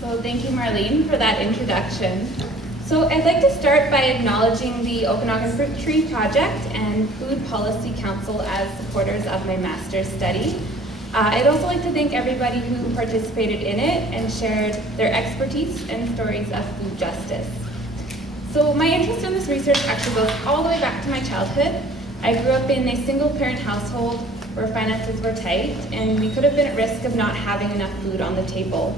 So thank you, Marlene, for that introduction. So I'd like to start by acknowledging the Okanagan Fruit Tree Project and Food Policy Council as supporters of my master's study. I'd also like to thank everybody who participated in it and shared their expertise and stories of food justice. So my interest in this research actually goes all the way back to my childhood. I grew up in a single-parent household where finances were tight, and we could have been at risk of not having enough food on the table.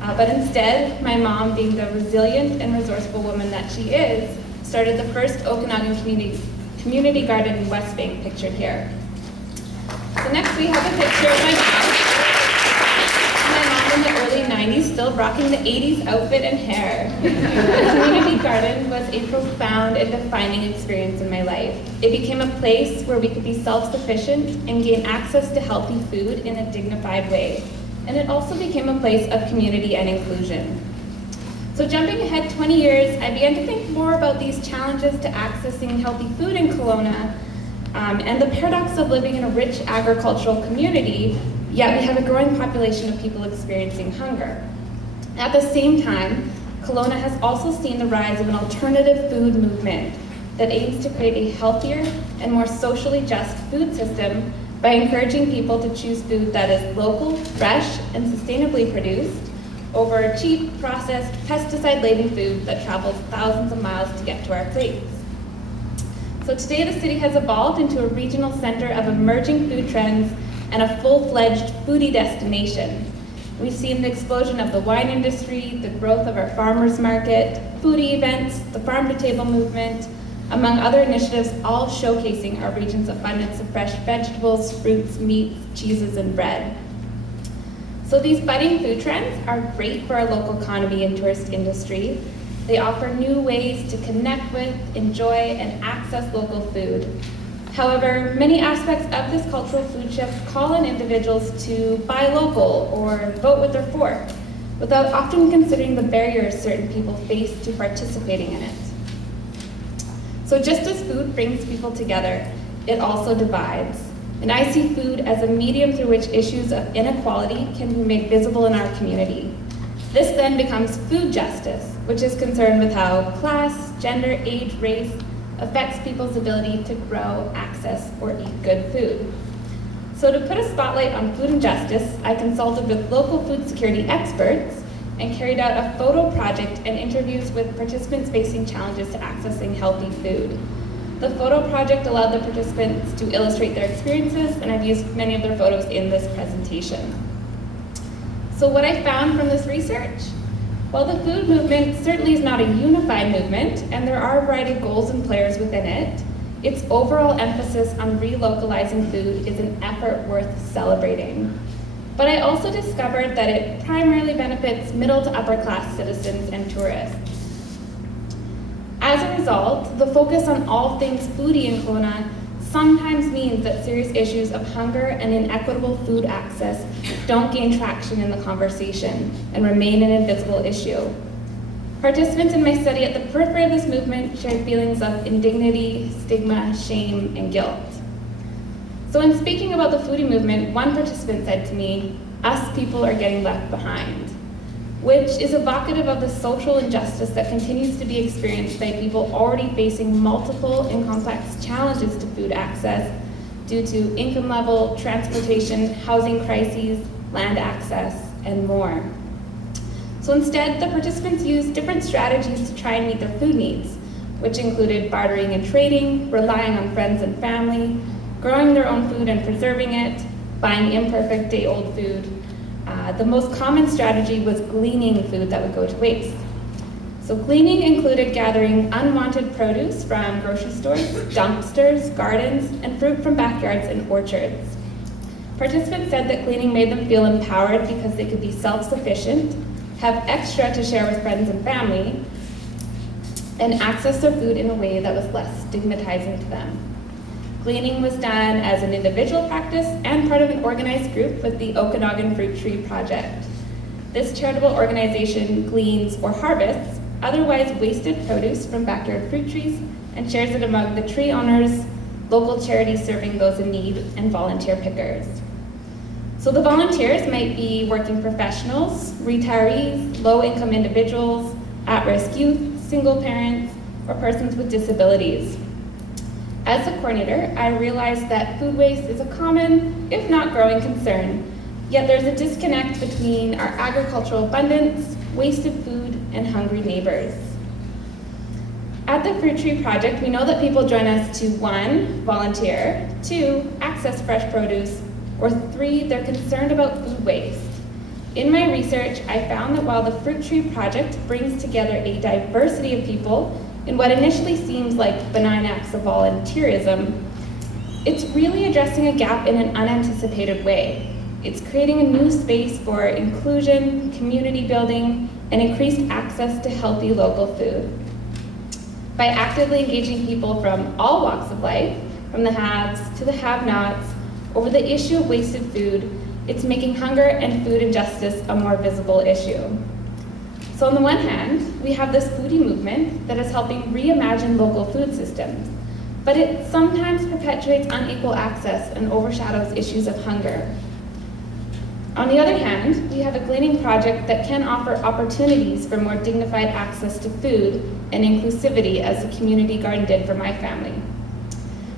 But instead, my mom, being the resilient and resourceful woman that she is, started the first Okanagan community garden in West Bank, pictured here. So next we have a picture of my mom in the early 90s, still rocking the 80s outfit and hair. The community garden was a profound and defining experience in my life. It became a place where we could be self-sufficient and gain access to healthy food in a dignified way. And it also became a place of community and inclusion. So jumping ahead 20 years, I began to think more about these challenges to accessing healthy food in Kelowna, and the paradox of living in a rich agricultural community, yet we have a growing population of people experiencing hunger. At the same time, Kelowna has also seen the rise of an alternative food movement that aims to create a healthier and more socially just food system by encouraging people to choose food that is local, fresh, and sustainably produced over cheap, processed, pesticide-laden food that travels thousands of miles to get to our plates. So today the city has evolved into a regional center of emerging food trends and a full-fledged foodie destination. We've seen the explosion of the wine industry, the growth of our farmers market, foodie events, the farm-to-table movement, among other initiatives, all showcasing our region's abundance of fresh vegetables, fruits, meats, cheeses, and bread. So these budding food trends are great for our local economy and tourist industry. They offer new ways to connect with, enjoy, and access local food. However, many aspects of this cultural food shift call on individuals to buy local or vote with their fork, without often considering the barriers certain people face to participating in it. So just as food brings people together, it also divides. And I see food as a medium through which issues of inequality can be made visible in our community. This then becomes food justice, which is concerned with how class, gender, age, race affects people's ability to grow, access, or eat good food. So to put a spotlight on food and justice, I consulted with local food security experts and carried out a photo project and interviews with participants facing challenges to accessing healthy food. The photo project allowed the participants to illustrate their experiences, and I've used many of their photos in this presentation. So what I found from this research? While the food movement certainly is not a unified movement, and there are a variety of goals and players within it, its overall emphasis on relocalizing food is an effort worth celebrating. But I also discovered that it primarily benefits middle to upper class citizens and tourists. As a result, the focus on all things foodie in Kelowna sometimes means that serious issues of hunger and inequitable food access don't gain traction in the conversation and remain an invisible issue. Participants in my study at the periphery of this movement shared feelings of indignity, stigma, shame, and guilt. So in speaking about the foodie movement, one participant said to me, "Us people are getting left behind," which is evocative of the social injustice that continues to be experienced by people already facing multiple and complex challenges to food access due to income level, transportation, housing crises, land access, and more. So instead, the participants used different strategies to try and meet their food needs, which included bartering and trading, relying on friends and family, growing their own food and preserving it, buying imperfect day-old food. The most common strategy was gleaning food that would go to waste. So gleaning included gathering unwanted produce from grocery stores, dumpsters, gardens, and fruit from backyards and orchards. Participants said that gleaning made them feel empowered because they could be self-sufficient, have extra to share with friends and family, and access their food in a way that was less stigmatizing to them. Gleaning was done as an individual practice and part of an organized group with the Okanagan Fruit Tree Project. This charitable organization gleans or harvests otherwise wasted produce from backyard fruit trees and shares it among the tree owners, local charities serving those in need, and volunteer pickers. So the volunteers might be working professionals, retirees, low-income individuals, at-risk youth, single parents, or persons with disabilities. As a coordinator, I realized that food waste is a common, if not growing, concern, yet there's a disconnect between our agricultural abundance, wasted food, and hungry neighbors. At the Fruit Tree Project, we know that people join us to 1, volunteer, 2, access fresh produce, or 3, they're concerned about food waste. In my research, I found that while the Fruit Tree Project brings together a diversity of people in what initially seems like benign acts of volunteerism, it's really addressing a gap in an unanticipated way. It's creating a new space for inclusion, community building, and increased access to healthy local food. By actively engaging people from all walks of life, from the haves to the have-nots, over the issue of wasted food, it's making hunger and food injustice a more visible issue. So on the one hand, we have this foodie movement that is helping reimagine local food systems, but it sometimes perpetuates unequal access and overshadows issues of hunger. On the other hand, we have a Gleaning project that can offer opportunities for more dignified access to food and inclusivity, as the community garden did for my family.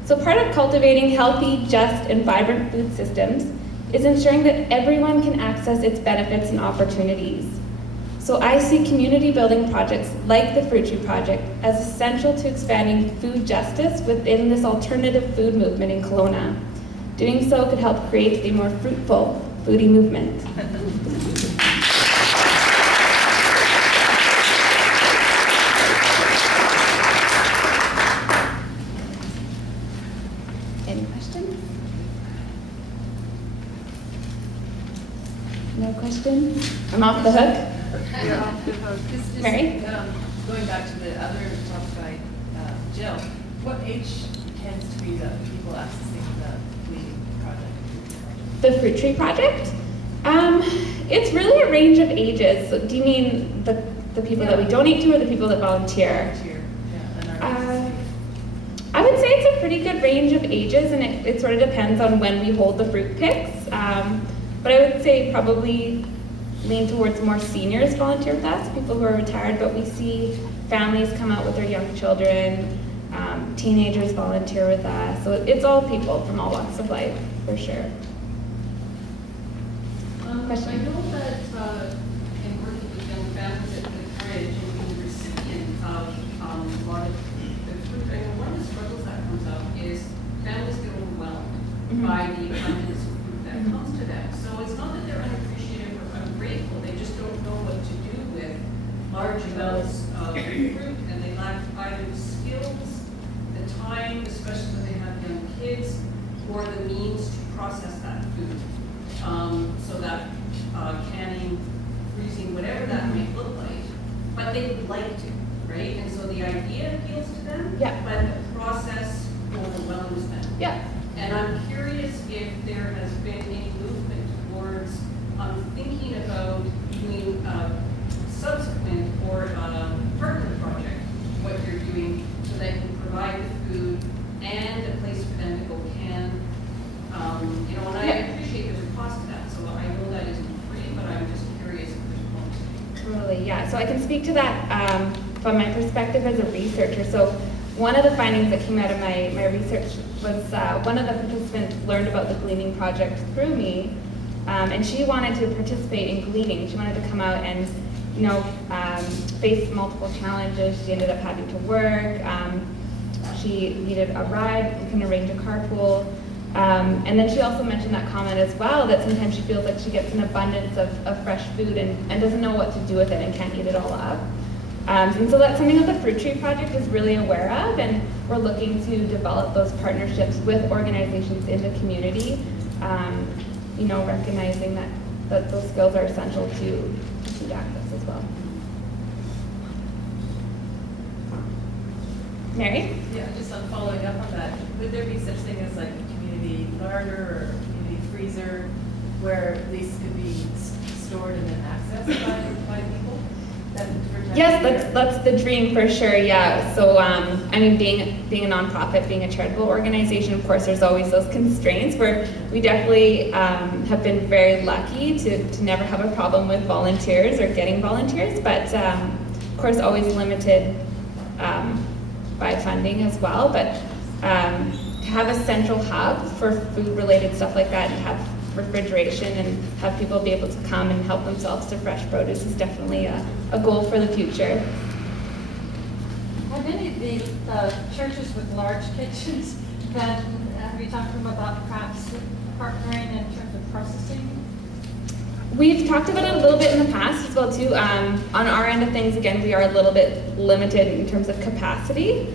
So part of cultivating healthy, just, and vibrant food systems is ensuring that everyone can access its benefits and opportunities. So I see community building projects like the Fruit Tree Project as essential to expanding food justice within this alternative food movement in Kelowna. Doing so could help create a more fruitful foodie movement. Any questions? No questions? I'm off the hook. You're off the hook. Mary? Going back to the other talk by Jill, what age tends to be the people accessing the Gleaning project? The Fruit Tree Project? It's really a range of ages. So do you mean the people that we donate to, or the people that volunteer? I would say it's a pretty good range of ages, and it sort of depends on when we hold the fruit picks. But I would say probably lean towards more seniors volunteer with us, people who are retired, but we see families come out with their young children, teenagers volunteer with us. So it's all people from all walks of life, for sure. Question? I know that in working with young families at the Bridge and being the recipient of a lot of the fruit, I know one of the struggles that comes up is families get overwhelmed by the abundance of fruit that comes to them. So it's not that they're unappreciative or ungrateful, they just don't know what to do with large amounts of fruit, and they lack either the skills, the time, especially when they have young kids, or the means to process that food. So that canning, freezing, whatever that may look like, but they would like to, right? And so the idea appeals to them, Yeah. but the process overwhelms them. Yeah. And I'm curious if there has been any movement towards thinking about doing subsequent or partner project, what you're doing, so that you can provide the food and a place for them to go can. And I appreciate there's a cost to that, so I know that isn't free, but I'm just curious if there's a cost. Totally, yeah. So I can speak to that from my perspective as a researcher. So one of the findings that came out of my research was one of the participants learned about the Gleaning project through me, and she wanted to participate in Gleaning. She wanted to come out and, face multiple challenges. She ended up having to work. She needed a ride. We can arrange a carpool. And then she also mentioned that comment as well, that sometimes she feels like she gets an abundance of fresh food and doesn't know what to do with it and can't eat it all up. And so that's something that the Fruit Tree Project is really aware of, and we're looking to develop those partnerships with organizations in the community, recognizing that those skills are essential to food access as well. Mary? Yeah, just on following up on that, would there be such thing as like a community larder or community freezer where these could be stored and then accessed by people? Yes, that's the dream for sure. Yeah. So I mean, being a nonprofit, being a charitable organization, of course, there's always those constraints. Where we definitely have been very lucky to never have a problem with volunteers or getting volunteers, but of course, always limited by funding as well. But to have a central hub for food-related stuff like that, and have refrigeration and have people be able to come and help themselves to fresh produce is definitely a goal for the future. Have any of the churches with large kitchens been, have you talked about perhaps partnering in terms of processing? We've talked about it a little bit in the past as well too. On our end of things, again, we are a little bit limited in terms of capacity.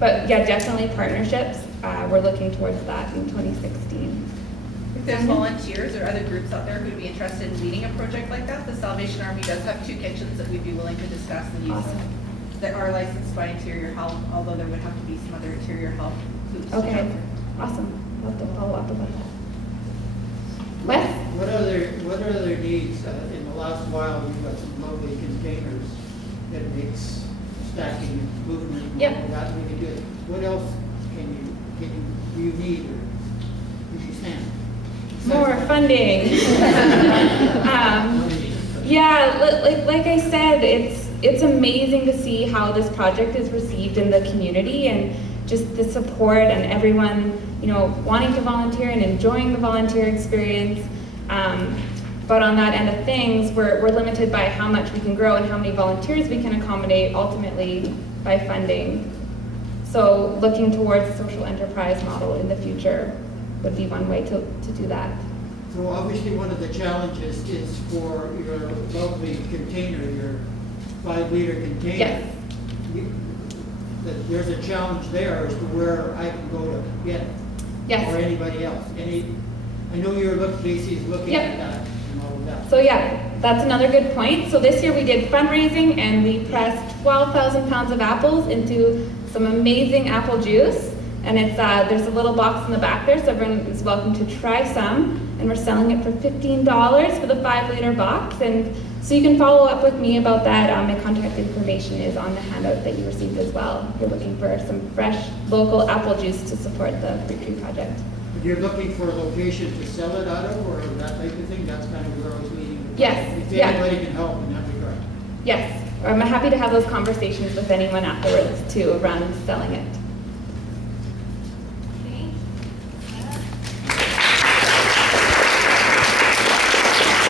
But yeah, definitely partnerships. We're looking towards that in 2016. If there's volunteers or other groups out there who'd be interested in leading a project like that, the Salvation Army does have 2 kitchens that we'd be willing to discuss the use Awesome. of that are licensed by Interior Health, although there would have to be some other Interior Health hoops to Okay, jump through. awesome. I'll have to follow up about that. Wes? What other needs? In the last while, you've got some lovely containers that makes stacking and movement and Yep. all that really good. What else do you need or do you stand? More funding. Yeah, like I said, it's amazing to see how this project is received in the community, and just the support and everyone, wanting to volunteer and enjoying the volunteer experience. But on that end of things, we're limited by how much we can grow and how many volunteers we can accommodate ultimately by funding. So looking towards a social enterprise model in the future would be one way to do that. So obviously one of the challenges is for your lovely container, your 5-liter container. Yes. There's a challenge there as to where I can go to get it. Yes. Or anybody else. I know Casey's looking Yep. at that and all of that. So yeah, that's another good point. So this year we did fundraising and we pressed 12,000 pounds of apples into some amazing apple juice. And it's there's a little box in the back there, so everyone is welcome to try some. And we're selling it for $15 for the 5-liter box. And so you can follow up with me about that. My contact information is on the handout that you received as well. If you're looking for some fresh local apple juice to support the Fruit Tree Project. If you're looking for a location to sell it out of or that type of thing, that's kind of where I was leading. Yes, If yeah. anybody can help in that regard. Yes, I'm happy to have those conversations with anyone afterwards too around selling it.